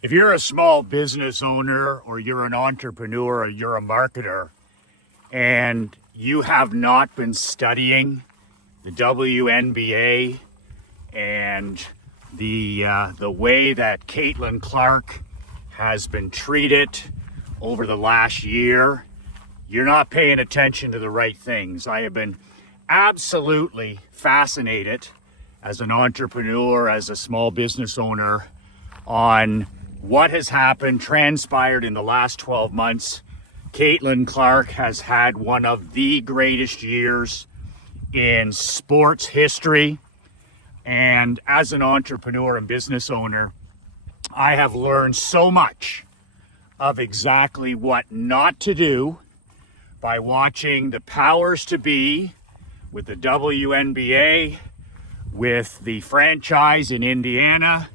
If you're a small business owner or you're an entrepreneur or you're a marketer and you have not been studying the WNBA and the way that Caitlin Clark has been treated over the last year, you're not paying attention to the right things. I have been absolutely fascinated as an entrepreneur, as a small business owner, on what has happened, transpired in the last 12 months. Caitlin Clark has had one of the greatest years in sports history. And as an entrepreneur and business owner, I have learned so much of exactly what not to do by watching the powers to be with the WNBA, with the franchise in Indiana,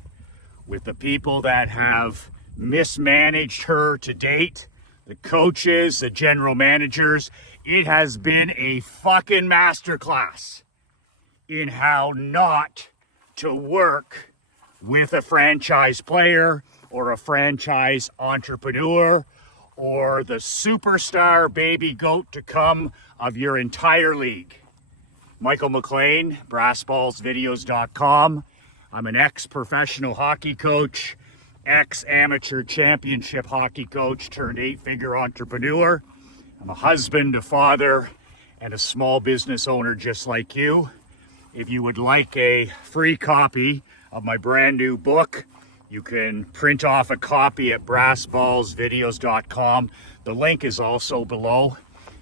with the people that have mismanaged her to date, the coaches, the general managers. It has been a fucking masterclass in how not to work with a franchise player or a franchise entrepreneur or the superstar baby goat to come of your entire league. Michael McLean, brassballsvideos.com. I'm an ex-professional hockey coach, ex-amateur championship hockey coach turned 8-figure entrepreneur. I'm a husband, a father, and a small business owner just like you. If you would like a free copy of my brand new book, you can print off a copy at brassballsvideos.com. The link is also below.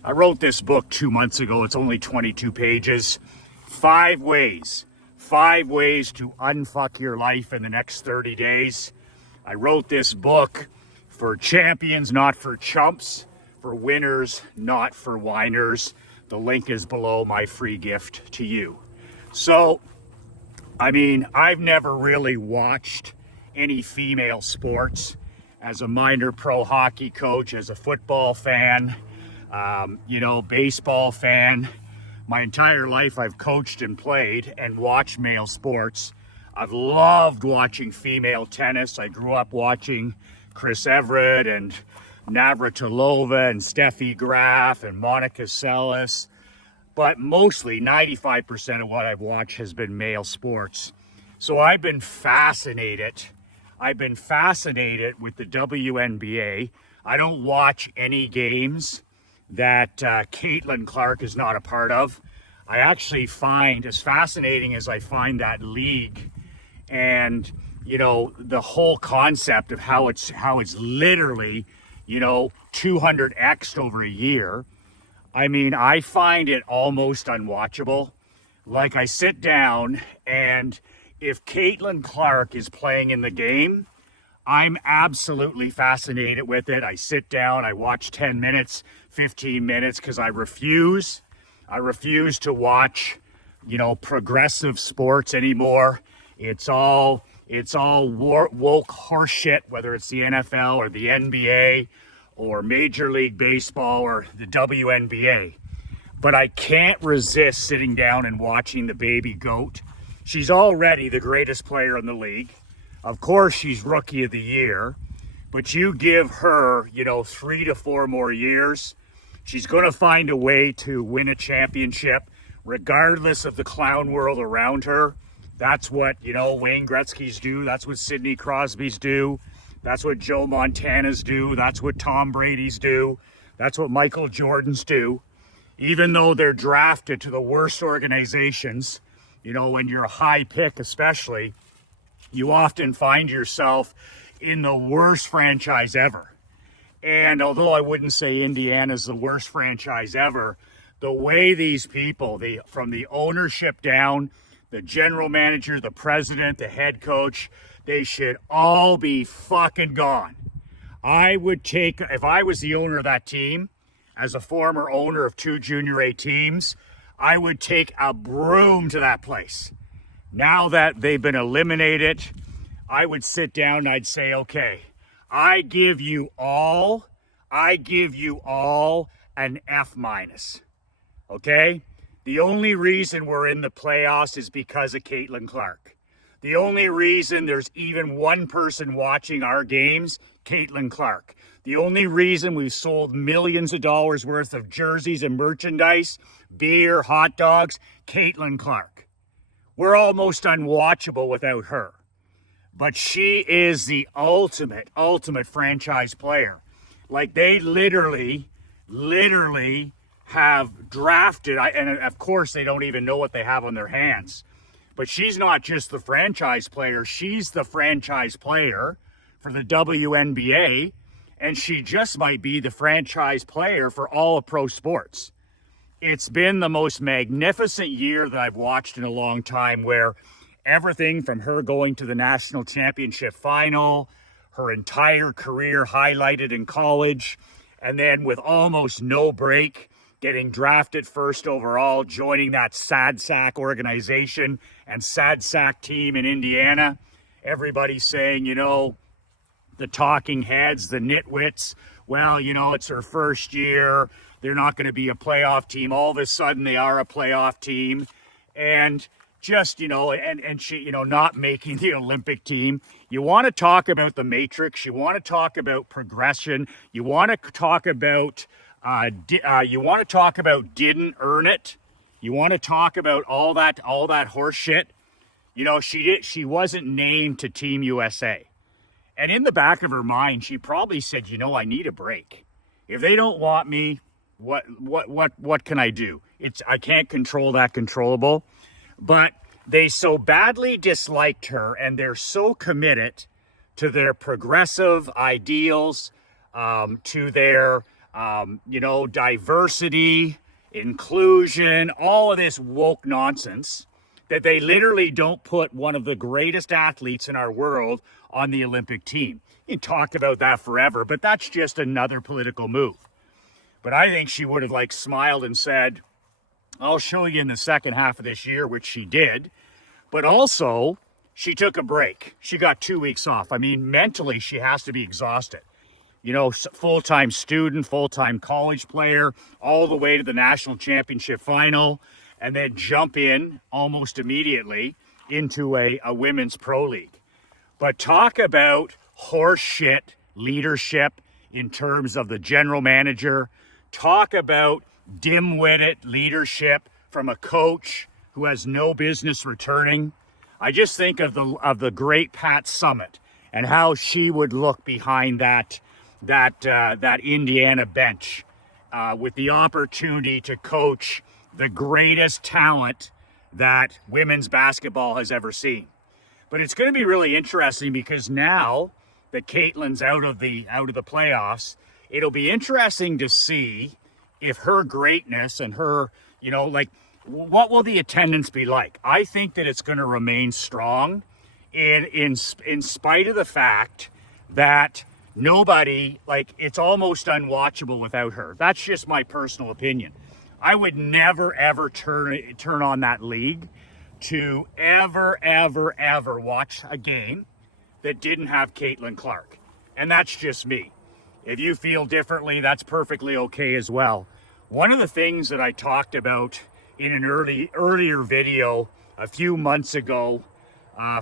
I wrote this book 2 months ago. It's only 22 pages. 5 ways to unfuck your life in the next 30 days. I wrote this book for champions, not for chumps, for winners, not for whiners. The link is below, my free gift to you. So, I've never really watched any female sports as a minor pro hockey coach, as a football fan, baseball fan. My entire life I've coached and played and watched male sports. I've loved watching female tennis. I grew up watching Chris Everett and Navratilova and Steffi Graf and Monica Seles. But mostly 95% of what I've watched has been male sports. So I've been fascinated with the WNBA. I don't watch any games that Caitlin Clark is not a part of. I actually find, as fascinating as I find that league and, the whole concept of how it's literally, 200x'd over a year. I find it almost unwatchable. Like, I sit down, and if Caitlin Clark is playing in the game, I'm absolutely fascinated with it. I sit down, I watch 10 minutes, 15 minutes, because I refuse to watch, progressive sports anymore. It's all woke horseshit, whether it's the NFL or the NBA or Major League Baseball or the WNBA. But I can't resist sitting down and watching the baby goat. She's already the greatest player in the league. Of course, she's Rookie of the Year, but you give her, 3 to 4 more years, she's going to find a way to win a championship, regardless of the clown world around her. That's what, Wayne Gretzky's do. That's what Sidney Crosby's do. That's what Joe Montana's do. That's what Tom Brady's do. That's what Michael Jordan's do. Even though they're drafted to the worst organizations, when you're a high pick especially, you often find yourself in the worst franchise ever. And although I wouldn't say Indiana's the worst franchise ever, the way these people, from the ownership down, the general manager, the president, the head coach, they should all be fucking gone. If I was the owner of that team, as a former owner of 2 Junior A teams, I would take a broom to that place. Now that they've been eliminated, I would sit down and I'd say, okay, I give you all an F minus. Okay? The only reason we're in the playoffs is because of Caitlin Clark. The only reason there's even one person watching our games, Caitlin Clark. The only reason we've sold millions of dollars worth of jerseys and merchandise, beer, hot dogs, Caitlin Clark. We're almost unwatchable without her. But she is the ultimate franchise player. Like, they literally have drafted, and of course they don't even know what they have on their hands. But she's not just the franchise player, she's the franchise player for the WNBA, and she just might be the franchise player for all of pro sports. It's been the most magnificent year that I've watched in a long time, where everything from her going to the national championship final, her entire career highlighted in college, and then with almost no break, getting drafted first overall, joining that Sad Sack organization and Sad Sack team in Indiana. Everybody's saying, the talking heads, the nitwits, well, it's her first year. They're not going to be a playoff team. All of a sudden, they are a playoff team. And just, and she, not making the Olympic team. You want to talk about the matrix. You want to talk about progression. You want to talk about, didn't earn it. You want to talk about all that horse shit. She wasn't named to Team USA. And in the back of her mind, she probably said, I need a break. If they don't want me, what can I do? I can't control that controllable. But they so badly disliked her, and they're so committed to their progressive ideals, to their, diversity, inclusion, all of this woke nonsense, that they literally don't put one of the greatest athletes in our world on the Olympic team. You can talk about that forever, but that's just another political move. But I think she would have smiled and said, I'll show you in the second half of this year, which she did. But also, she took a break. She got 2 weeks off. I mean, mentally, she has to be exhausted. Full-time student, full-time college player, all the way to the national championship final, and then jump in almost immediately into a women's pro league. But talk about horse shit leadership in terms of the general manager. Talk about dim-witted leadership from a coach who has no business returning. I just think of the great Pat Summitt and how she would look behind that Indiana bench with the opportunity to coach the greatest talent that women's basketball has ever seen. But it's going to be really interesting, because now that Caitlin's out of the playoffs, it'll be interesting to see if her greatness and her, what will the attendance be like? I think that it's going to remain strong in spite of the fact that nobody, it's almost unwatchable without her. That's just my personal opinion. I would never, ever turn on that league to ever watch a game that didn't have Caitlin Clark. And that's just me. If you feel differently, that's perfectly okay as well. One of the things that I talked about in an earlier video a few months ago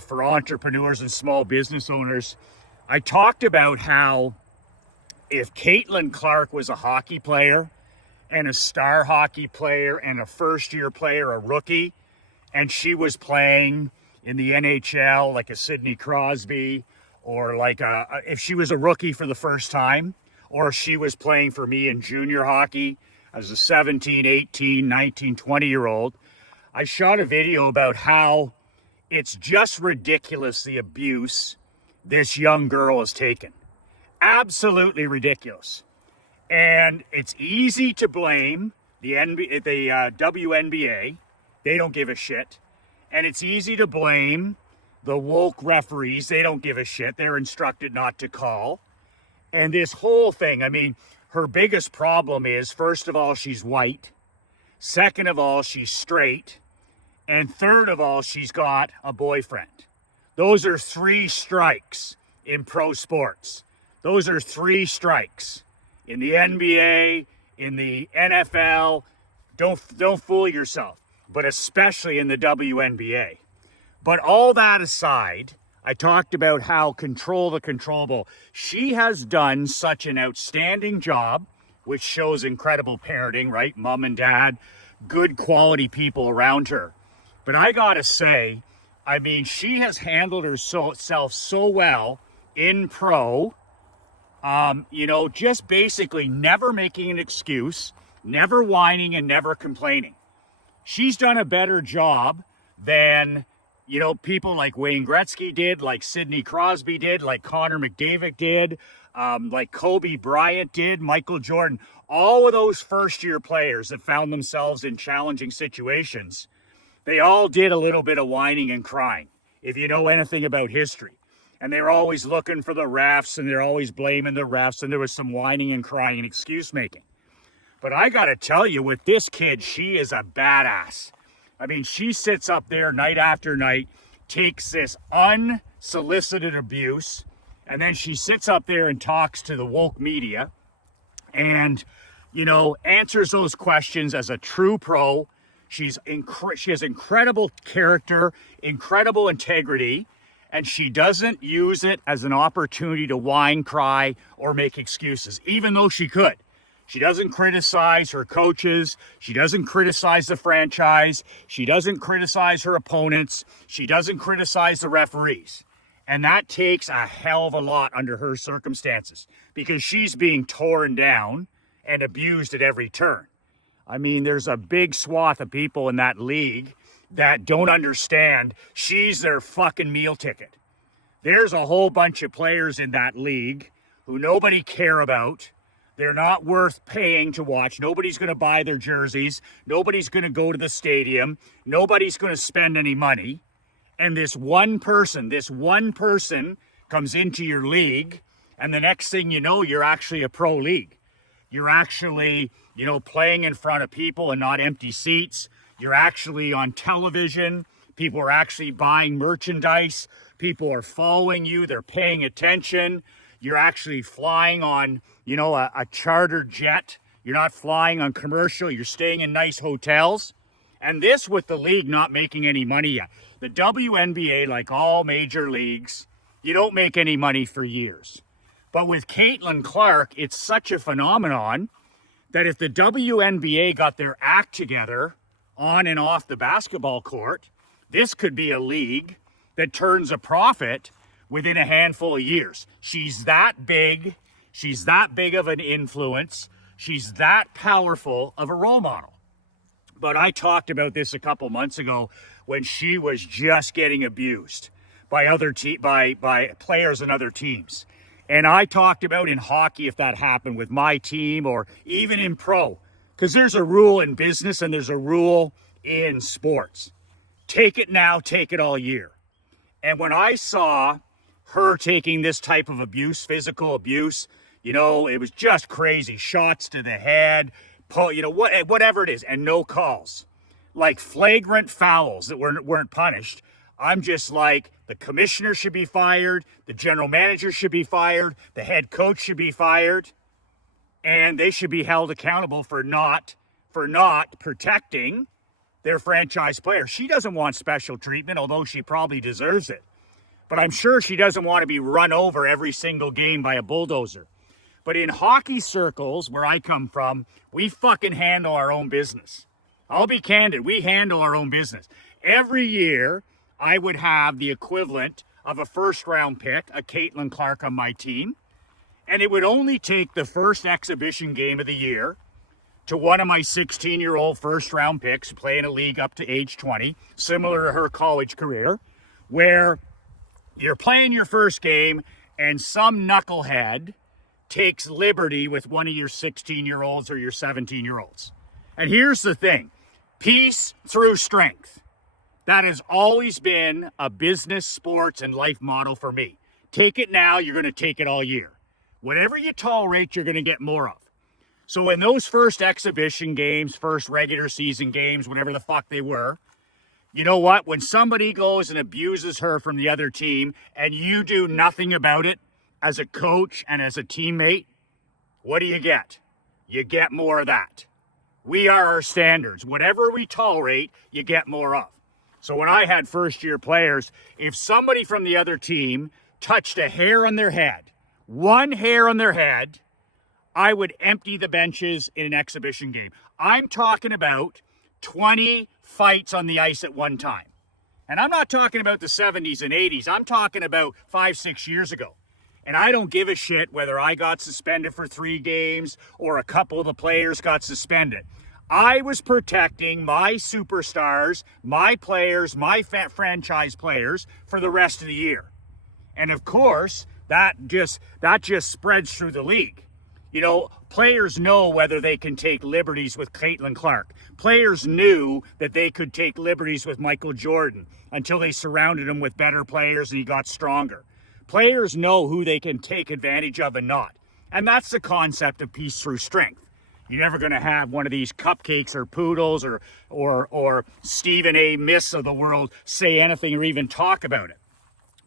for entrepreneurs and small business owners, I talked about how if Caitlin Clark was a hockey player and a star hockey player and a first-year player, a rookie, and she was playing in the NHL like a Sidney Crosby, or if she was a rookie for the first time, or she was playing for me in junior hockey as a 17, 18, 19, 20-year-old, I shot a video about how it's just ridiculous, the abuse this young girl has taken. Absolutely ridiculous. And it's easy to blame the WNBA. They don't give a shit. And it's easy to blame the woke referees. They don't give a shit. They're instructed not to call. And this whole thing, I mean, her biggest problem is, first of all, she's white. Second of all, she's straight. And third of all, she's got a boyfriend. Those are 3 strikes in pro sports. Those are 3 strikes. In the NBA, in the NFL, don't fool yourself, but especially in the WNBA. But all that aside, I talked about how control the controllable. She has done such an outstanding job, which shows incredible parenting, right? Mom and dad, good quality people around her. But I gotta say, I mean, she has handled herself so well in pro, just basically never making an excuse, never whining and never complaining. She's done a better job than, people like Wayne Gretzky did, like Sidney Crosby did, like Connor McDavid did, like Kobe Bryant did, Michael Jordan. All of those first-year players that found themselves in challenging situations, they all did a little bit of whining and crying, if you know anything about history. And they're always looking for the refs, and they're always blaming the refs, and there was some whining and crying and excuse-making. But I got to tell you, with this kid, she is a badass. I mean, she sits up there night after night, takes this unsolicited abuse, and then she sits up there and talks to the woke media and, answers those questions as a true pro. She has incredible character, incredible integrity, and she doesn't use it as an opportunity to whine, cry, or make excuses, even though she could. She doesn't criticize her coaches. She doesn't criticize the franchise. She doesn't criticize her opponents. She doesn't criticize the referees. And that takes a hell of a lot under her circumstances because she's being torn down and abused at every turn. I mean, there's a big swath of people in that league that don't understand she's their fucking meal ticket. There's a whole bunch of players in that league who nobody care about. They're not worth paying to watch. Nobody's going to buy their jerseys. Nobody's going to go to the stadium. Nobody's going to spend any money. And this one person comes into your league, and the next thing you know, you're actually a pro league. You're actually, playing in front of people and not empty seats. You're actually on television. People are actually buying merchandise. People are following you. They're paying attention. You're actually flying on, a chartered jet. You're not flying on commercial. You're staying in nice hotels. And this with the league not making any money yet. The WNBA, like all major leagues, you don't make any money for years. But with Caitlin Clark, it's such a phenomenon that if the WNBA got their act together on and off the basketball court, this could be a league that turns a profit within a handful of years. She's that big. She's that big of an influence. She's that powerful of a role model. But I talked about this a couple months ago when she was just getting abused by by players and other teams. And I talked about in hockey if that happened with my team or even in pro. Because there's a rule in business and there's a rule in sports. Take it now, take it all year. And when I saw her taking this type of abuse, physical abuse, it was just crazy. Shots to the head, whatever it is, and no calls. Like flagrant fouls that weren't punished. I'm just like, the commissioner should be fired, the general manager should be fired, the head coach should be fired, and they should be held accountable for not protecting their franchise player. She doesn't want special treatment, although she probably deserves it. But I'm sure she doesn't want to be run over every single game by a bulldozer. But in hockey circles, where I come from, we fucking handle our own business. I'll be candid, we handle our own business. Every year, I would have the equivalent of a first-round pick, a Caitlin Clark on my team, and it would only take the first exhibition game of the year to one of my 16-year-old first-round picks who play in a league up to age 20, similar to her college career, where you're playing your first game and some knucklehead takes liberty with one of your 16-year-olds or your 17-year-olds. And here's the thing, peace through strength. That has always been a business, sports, and life model for me. Take it now, you're going to take it all year. Whatever you tolerate, you're going to get more of. So in those first exhibition games, first regular season games, whatever the fuck they were, you know what? When somebody goes and abuses her from the other team and you do nothing about it as a coach and as a teammate, what do you get? You get more of that. We are our standards. Whatever we tolerate, you get more of. So when I had first-year players, if somebody from the other team touched a hair on their head, one hair on their head, I would empty the benches in an exhibition game. I'm talking about 20 fights on the ice at one time. And I'm not talking about the 70s and 80s. I'm talking about 5-6 years ago. And I don't give a shit whether I got suspended for 3 games or a couple of the players got suspended. I was protecting my superstars, my players, my franchise players for the rest of the year. And of course, that just spreads through the league. You know, players know whether they can take liberties with Caitlin Clark. Players knew that they could take liberties with Michael Jordan until they surrounded him with better players and he got stronger. Players know who they can take advantage of and not. And that's the concept of peace through strength. You're never going to have one of these cupcakes or poodles or Stephen A. Miss of the world say anything or even talk about it.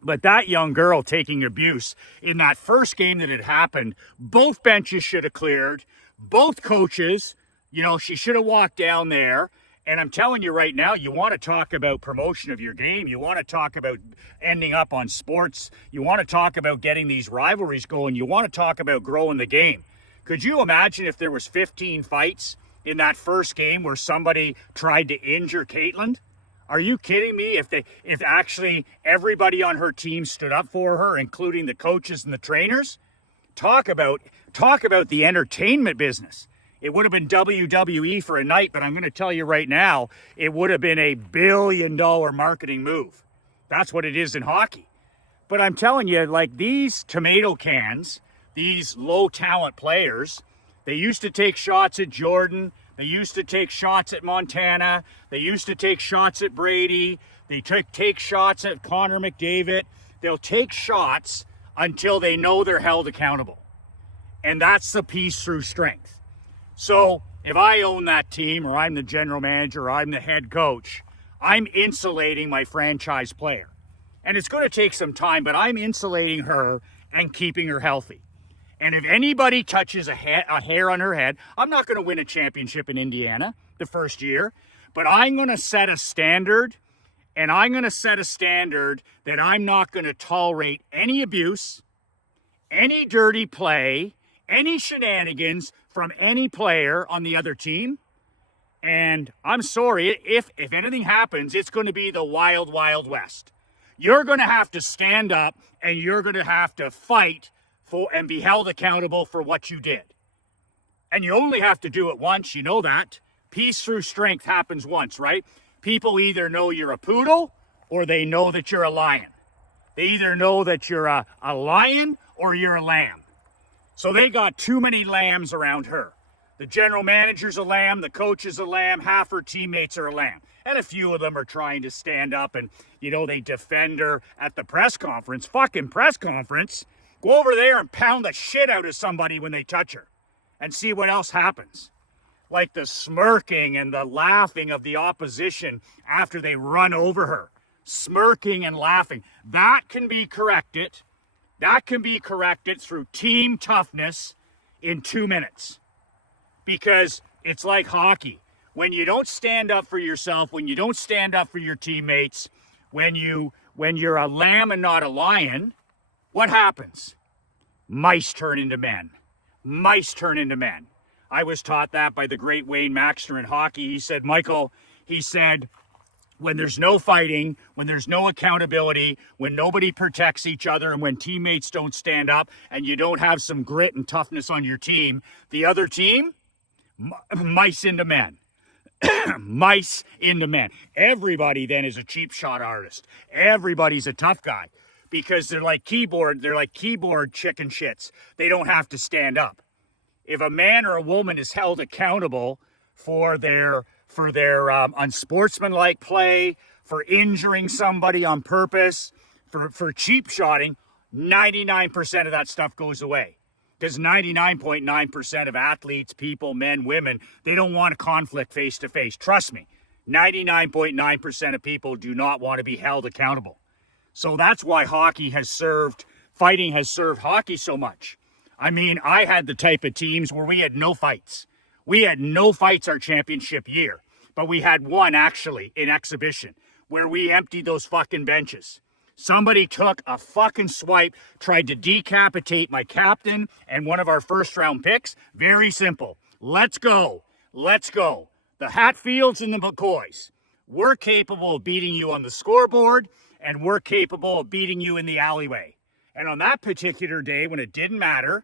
But that young girl taking abuse in that first game that had happened, both benches should have cleared, both coaches, you know, she should have walked down there. And I'm telling you right now, you want to talk about promotion of your game. You want to talk about ending up on sports. You want to talk about getting these rivalries going. You want to talk about growing the game. Could you imagine if there was 15 fights in that first game where somebody tried to injure Caitlin? Are you kidding me? If actually everybody on her team stood up for her, including the coaches and the trainers, talk about the entertainment business. It would have been WWE for a night, but I'm going to tell you right now, it would have been a $1 billion marketing move. That's what it is in hockey. But I'm telling you, like these tomato cans, these low talent players, they used to take shots at Jordan. They used to take shots at Montana. They used to take shots at Brady. They take shots at Connor McDavid. They'll take shots until they know they're held accountable. And that's the peace through strength. So if I own that team or I'm the general manager or I'm the head coach, I'm insulating my franchise player. And it's going to take some time, but I'm insulating her and keeping her healthy. And if anybody touches a hair on her head, I'm not going to win a championship in Indiana the first year, but I'm going to set a standard, and I'm going to set a standard that I'm not going to tolerate any abuse, any dirty play, any shenanigans from any player on the other team. And I'm sorry, if anything happens, it's going to be the wild, wild west. You're going to have to stand up and you're going to have to fight and be held accountable for what you did. And you only have to do it once, you know that. Peace through strength happens once, right? People either know you're a poodle or they know that you're a lion. They either know that you're a lion or you're a lamb. So they got too many lambs around her. The general manager's a lamb, the coach is a lamb, half her teammates are a lamb. And a few of them are trying to stand up and, you know, they defend her at the press conference. Fucking press conference. Go over there and pound the shit out of somebody when they touch her and see what else happens. Like the smirking and the laughing of the opposition after they run over her. Smirking and laughing. That can be corrected. That can be corrected through team toughness in 2 minutes. Because it's like hockey. When you don't stand up for yourself, when you don't stand up for your teammates, when you're a lamb and not a lion, what happens? Mice turn into men. Mice turn into men. I was taught that by the great Wayne Maxter in hockey. He said, Michael, when there's no fighting, when there's no accountability, when nobody protects each other, and when teammates don't stand up, and you don't have some grit and toughness on your team, the other team, mice into men. Mice into men. Everybody then is a cheap shot artist. Everybody's a tough guy because they're like keyboard chicken shits. They don't have to stand up. If a man or a woman is held accountable for their unsportsmanlike play, for injuring somebody on purpose, for cheap shotting, 99% of that stuff goes away. Because 99.9% of athletes, people, men, women, they don't want a conflict face to face. Trust me, 99.9% of people do not want to be held accountable. So that's why fighting has served hockey so much. I mean, I had the type of teams where we had no fights. We had no fights our championship year, but we had one actually in exhibition. where we emptied those fucking benches. Somebody took a fucking swipe, tried to decapitate my captain and one of our first round picks. Very simple. Let's go. Let's go. The Hatfields and the McCoys. We're capable of beating you on the scoreboard, and we're capable of beating you in the alleyway. And on that particular day, when it didn't matter,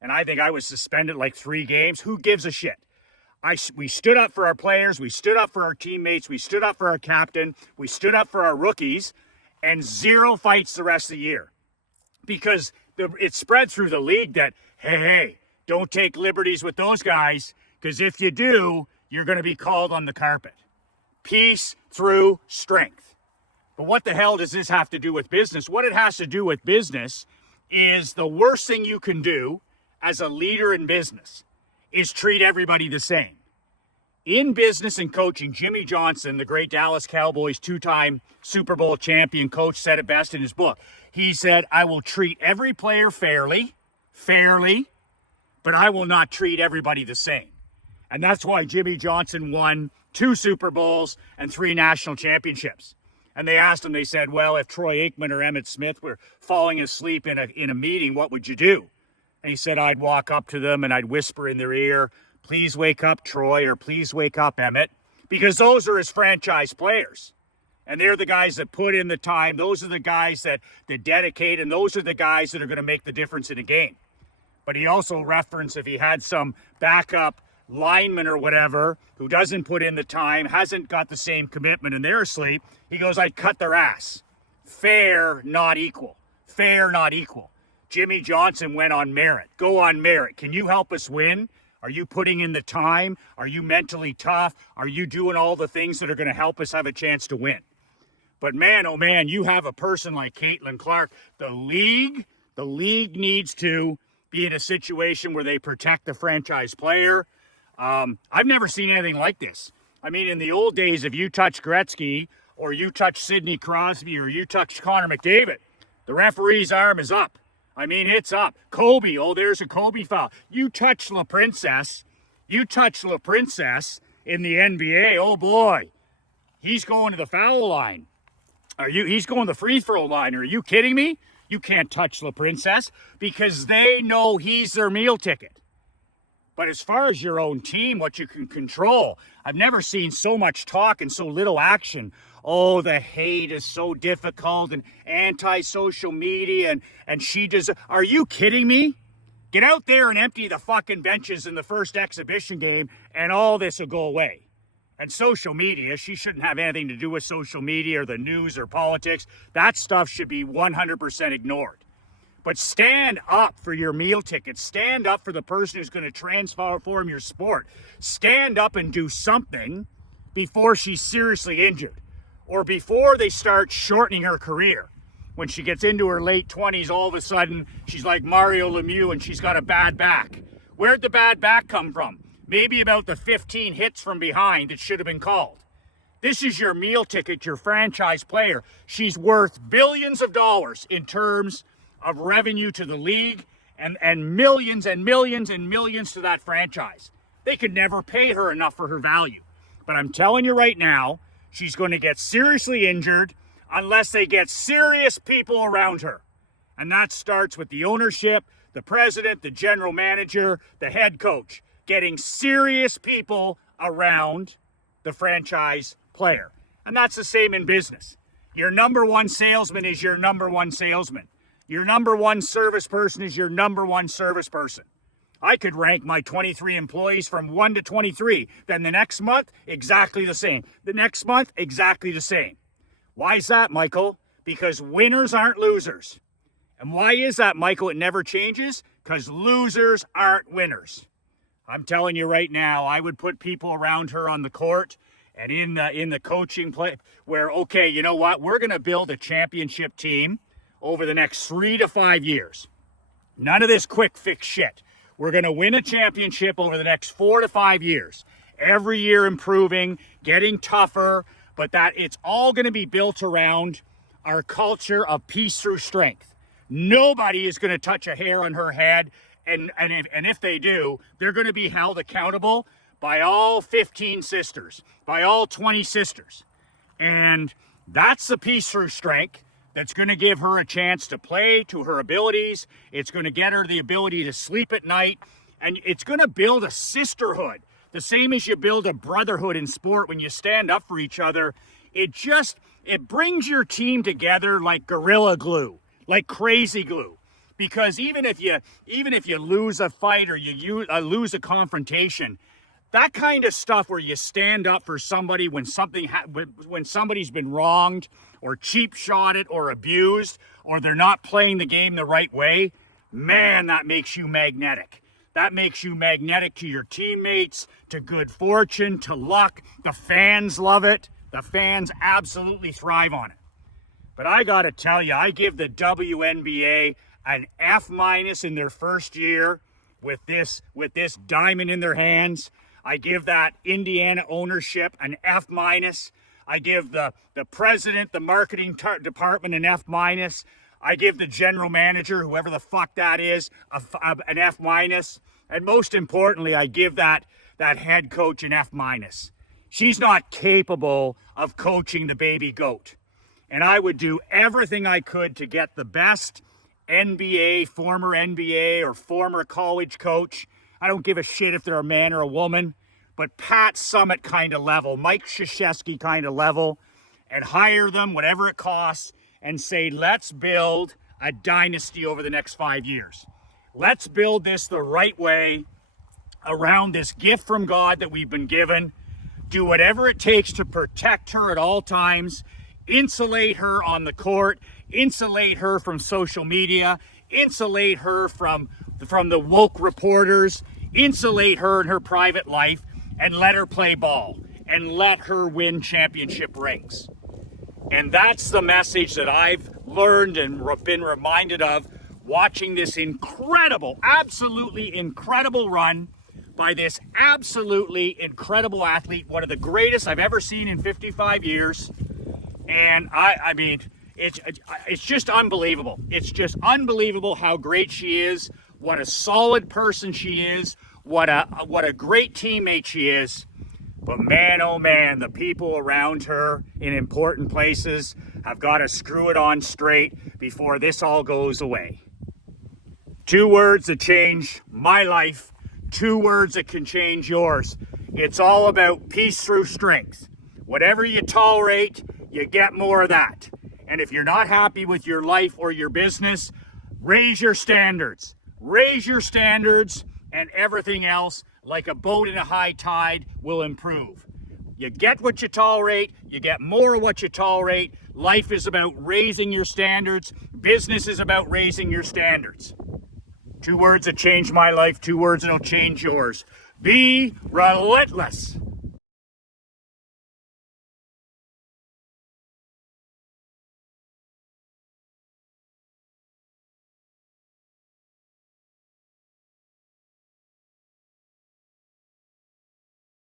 and I think I was suspended like 3 games, who gives a shit? We stood up for our players, we stood up for our teammates, we stood up for our captain, we stood up for our rookies, and 0 fights the rest of the year. Because it spread through the league that, hey, don't take liberties with those guys, because if you do, you're going to be called on the carpet. Peace through strength. But what the hell does this have to do with business? What it has to do with business is the worst thing you can do as a leader in business is treat everybody the same. In business and coaching, Jimmy Johnson, the great Dallas Cowboys 2-time Super Bowl champion coach, said it best in his book. He said, I will treat every player fairly, but I will not treat everybody the same. And that's why Jimmy Johnson won 2 Super Bowls and 3 national championships. And they asked him, they said, well, if Troy Aikman or Emmett Smith were falling asleep in a meeting, what would you do? And he said, I'd walk up to them and I'd whisper in their ear, please wake up, Troy, or please wake up, Emmett, because those are his franchise players. And they're the guys that put in the time. Those are the guys that dedicate, and those are the guys that are going to make the difference in a game. But he also referenced if he had some backup lineman or whatever who doesn't put in the time, hasn't got the same commitment, and they're asleep, he goes, I'd cut their ass. Fair, not equal. Fair, not equal. Jimmy Johnson went on merit. Go on merit. Can you help us win? Are you putting in the time? Are you mentally tough? Are you doing all the things that are going to help us have a chance to win? But man, oh man, you have a person like Caitlin Clark. The league needs to be in a situation where they protect the franchise player. I've never seen anything like this. I mean, in the old days, if you touch Gretzky or you touch Sidney Crosby or you touch Connor McDavid, the referee's arm is up. I mean, it's up. Kobe, oh, there's a Kobe foul. You touch La Princess in the NBA, oh boy, he's going to the foul line. He's going to the free throw line. Are you kidding me? You can't touch La Princess because they know he's their meal ticket. But as far as your own team, what you can control, I've never seen so much talk and so little action. Oh, the hate is so difficult and anti-social media and she does. Are you kidding me? Get out there and empty the fucking benches in the first exhibition game and all this will go away. And social media, she shouldn't have anything to do with social media or the news or politics. That stuff should be 100% ignored. But stand up for your meal ticket. Stand up for the person who's going to transform your sport. Stand up and do something before she's seriously injured or before they start shortening her career. When she gets into her late 20s, all of a sudden, she's like Mario Lemieux and she's got a bad back. Where'd the bad back come from? Maybe about the 15 hits from behind that should have been called. This is your meal ticket, your franchise player. She's worth billions of dollars in terms of revenue to the league and millions and millions and millions to that franchise. They could never pay her enough for her value. But I'm telling you right now, she's going to get seriously injured unless they get serious people around her. And that starts with the ownership, the president, the general manager, the head coach, getting serious people around the franchise player. And that's the same in business. Your number one salesman is your number one salesman. Your number one service person is your number one service person. I could rank my 23 employees from 1 to 23. Then the next month, exactly the same. The next month, exactly the same. Why is that, Michael? Because winners aren't losers. And why is that, Michael? It never changes? Because losers aren't winners. I'm telling you right now, I would put people around her on the court and in the coaching play where, okay, you know what? We're going to build a championship team over the next 3 to 5 years. None of this quick fix shit. We're going to win a championship over the next 4 to 5 years. Every year improving, getting tougher, but that it's all going to be built around our culture of peace through strength. Nobody is going to touch a hair on her head, and if they do, they're going to be held accountable by all 15 sisters, by all 20 sisters. And That's the piece through strength that's going to give her a chance to play to her abilities. It's going to get her the ability to sleep at night, and it's going to build a sisterhood. The same as you build a brotherhood in sport when you stand up for each other. It brings your team together like gorilla glue, like crazy glue. Because even if you lose a fight or you lose a confrontation, that kind of stuff where you stand up for somebody when somebody's been wronged or cheap shotted or abused or they're not playing the game the right way, man, that makes you magnetic. That makes you magnetic to your teammates, to good fortune, to luck. The fans love it. The fans absolutely thrive on it. But I got to tell you, I give the WNBA an F- in their first year with this diamond in their hands. I give that Indiana ownership an F-. I give the president, the marketing department an F-. I give the general manager, whoever the fuck that is, an F-. And most importantly, I give that head coach an F-. She's not capable of coaching the baby goat. And I would do everything I could to get the best former NBA or former college coach. I don't give a shit if they're a man or a woman, but Pat Summitt kind of level, Mike Krzyzewski kind of level, and hire them, whatever it costs, and say, let's build a dynasty over the next 5 years. Let's build this the right way around this gift from God that we've been given. Do whatever it takes to protect her at all times, insulate her on the court, insulate her from social media, insulate her from the woke reporters, insulate her in her private life, and let her play ball, and let her win championship rings. And that's the message that I've learned and been reminded of watching this incredible, absolutely incredible run by this absolutely incredible athlete, one of the greatest I've ever seen in 55 years. And I mean, it's just unbelievable. It's just unbelievable how great she is, what a solid person she is, what a great teammate she is. But man, oh man, the people around her in important places have got to screw it on straight before this all goes away. 2 words that change my life, 2 words that can change yours. It's all about peace through strength. Whatever you tolerate, you get more of that. And if you're not happy with your life or your business, raise your standards. Raise your standards, and everything else, like a boat in a high tide, will improve. You get what you tolerate, you get more of what you tolerate. Life is about raising your standards. Business is about raising your standards. 2 words that changed my life, 2 words that'll change yours. Be relentless.